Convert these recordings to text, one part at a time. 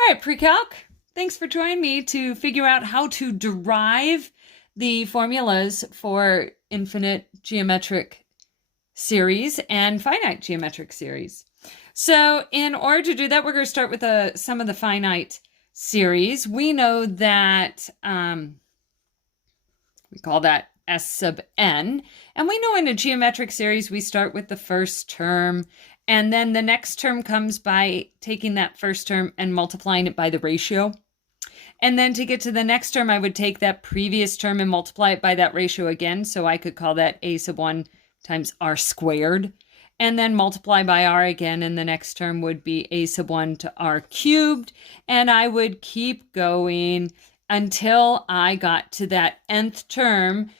All right, pre-calc. Thanks for joining me to figure out how to derive the formulas for infinite geometric series and finite geometric series. So in order to do that, we're going to start with some of the finite series. We know that we call that S sub n. And we know in a geometric series, we start with the first term, and then the next term comes by taking that first term and multiplying it by the ratio. And then to get to the next term, I would take that previous term and multiply it by that ratio again. So I could call that a sub 1 times r squared. And then multiply by r again, and the next term would be a sub 1 to r cubed. And I would keep going until I got to that nth term,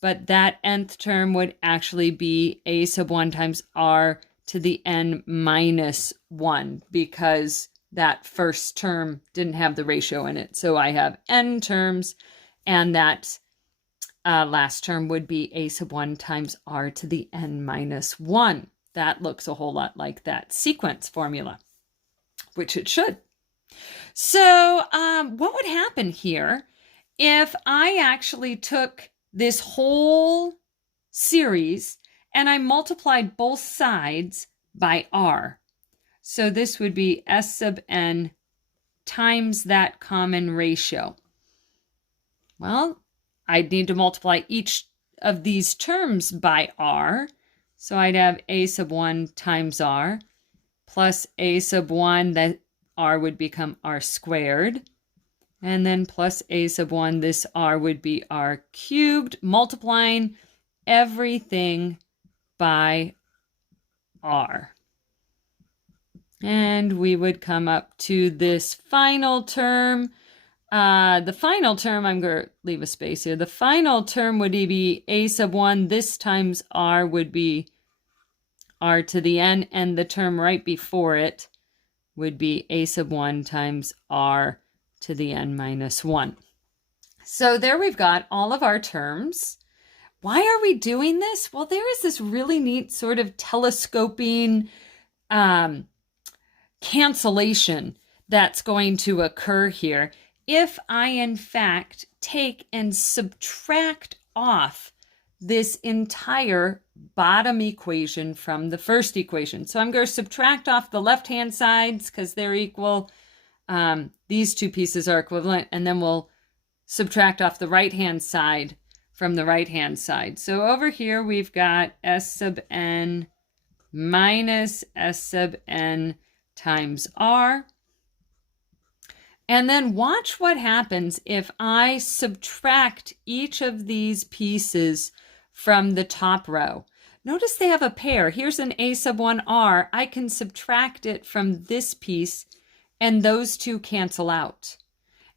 but that nth term would actually be a sub 1 times r to the n minus 1, because that first term didn't have the ratio in it. So I have n terms, and that last term would be a sub 1 times r to the n minus 1. That looks a whole lot like that sequence formula, which it should. So what would happen here if I actually took this whole series and I multiplied both sides by r? So this would be S sub n times that common ratio. Well, I'd need to multiply each of these terms by r. So I'd have a sub 1 times r plus a sub 1, that r would become r squared. And then plus a sub 1, this r would be r cubed, multiplying everything by r. And we would come up to this final term. The final term, I'm going to leave a space here. The final term would be a sub 1. This times r would be r to the n. And the term right before it would be a sub 1 times r to the n minus 1. So there we've got all of our terms. Why are we doing this? Well, there is this really neat sort of telescoping cancellation that's going to occur here if I, in fact, take and subtract off this entire bottom equation from the first equation. So I'm going to subtract off the left-hand sides because they're equal. These two pieces are equivalent, and then we'll subtract off the right-hand side from the right-hand side. So over here, we've got S sub n minus S sub n times r. And then watch what happens if I subtract each of these pieces from the top row. Notice they have a pair. Here's an a sub 1 r. I can subtract it from this piece, and those two cancel out.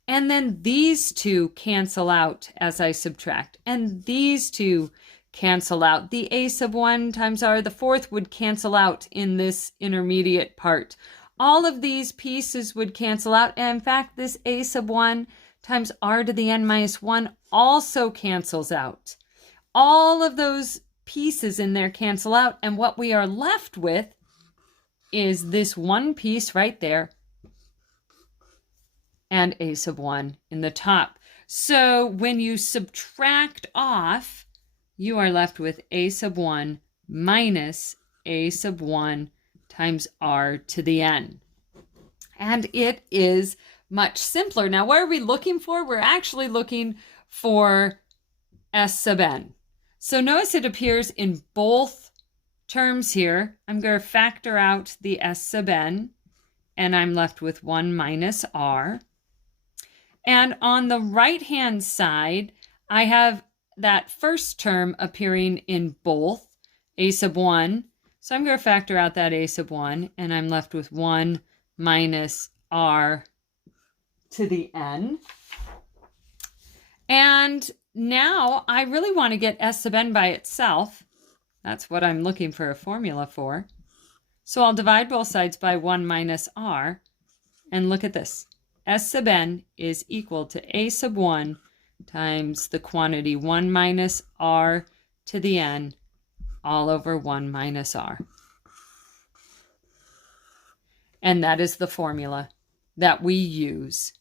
And then these two cancel out as I subtract. And these two cancel out. The a sub 1 times r, the fourth, would cancel out in this intermediate part. All of these pieces would cancel out. And in fact, this a sub 1 times r to the n minus 1 also cancels out. All of those pieces in there cancel out. And what we are left with is this one piece right there, and a sub 1 in the top. So when you subtract off, you are left with a sub 1 minus a sub 1 times r to the n. And it is much simpler. Now, what are we looking for? We're actually looking for S sub n. So notice it appears in both terms here. I'm going to factor out the S sub n, and I'm left with 1 minus r. And on the right-hand side, I have that first term appearing in both, a sub 1. So I'm going to factor out that a sub 1, and I'm left with 1 minus r to the n. And now I really want to get S sub n by itself. That's what I'm looking for a formula for. So I'll divide both sides by 1 minus r, and look at this. S sub n is equal to a sub 1 times the quantity 1 minus r to the n all over 1 minus r. And that is the formula that we use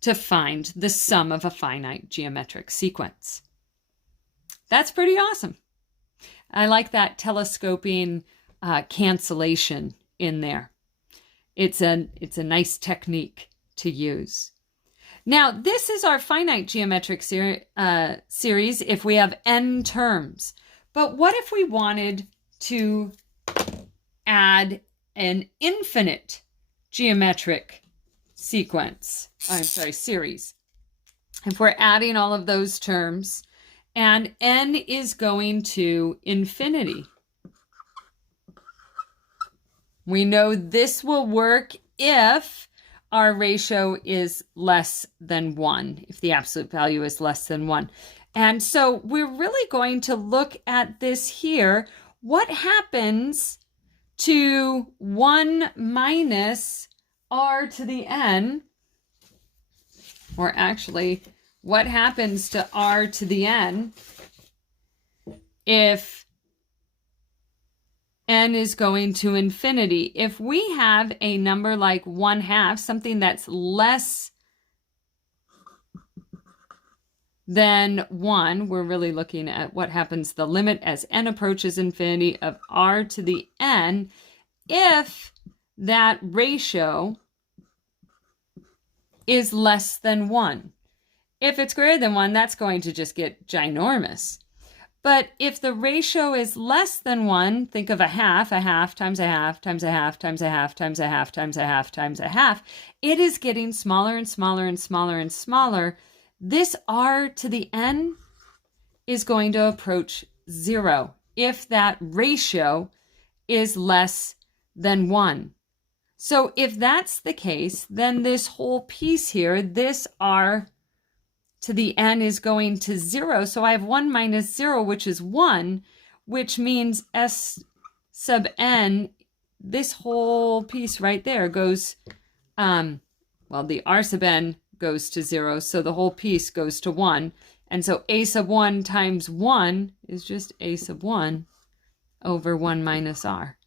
to find the sum of a finite geometric sequence. That's pretty awesome. I like that telescoping cancellation in there. It's a nice technique to use. Now, this is our finite geometric series if we have n terms. But what if we wanted to add an infinite geometric series? If we're adding all of those terms, and n is going to infinity. We know this will work if our ratio is less than 1, if the absolute value is less than 1. And so we're really going to look at this here. What happens to 1 minus r to the n? Or actually, what happens to r to the n if n is going to infinity? If we have a number like 1/2, something that's less than 1, we're really looking at what happens the limit as n approaches infinity of r to the n. If that ratio is less than 1. If it's greater than 1, that's going to just get ginormous. But if the ratio is less than 1, think of a half times a half times a half times a half times a half times a half times a half. It is getting smaller and smaller and smaller and smaller. This r to the n is going to approach 0 if that ratio is less than 1. So if that's the case, then this whole piece here, this r to the n is going to 0. So I have 1 minus 0, which is 1, which means s sub n, this whole piece right there goes, the r sub n goes to 0, so the whole piece goes to 1. And so a sub 1 times 1 is just a sub 1 over 1 minus r.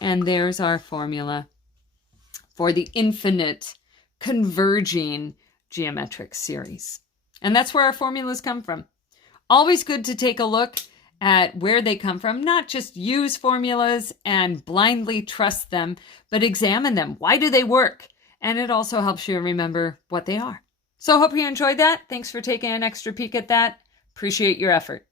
And there's our formula for the infinite converging geometric series. And that's where our formulas come from. Always good to take a look at where they come from, not just use formulas and blindly trust them, but examine them. Why do they work? And it also helps you remember what they are. So I hope you enjoyed that. Thanks for taking an extra peek at that. Appreciate your effort.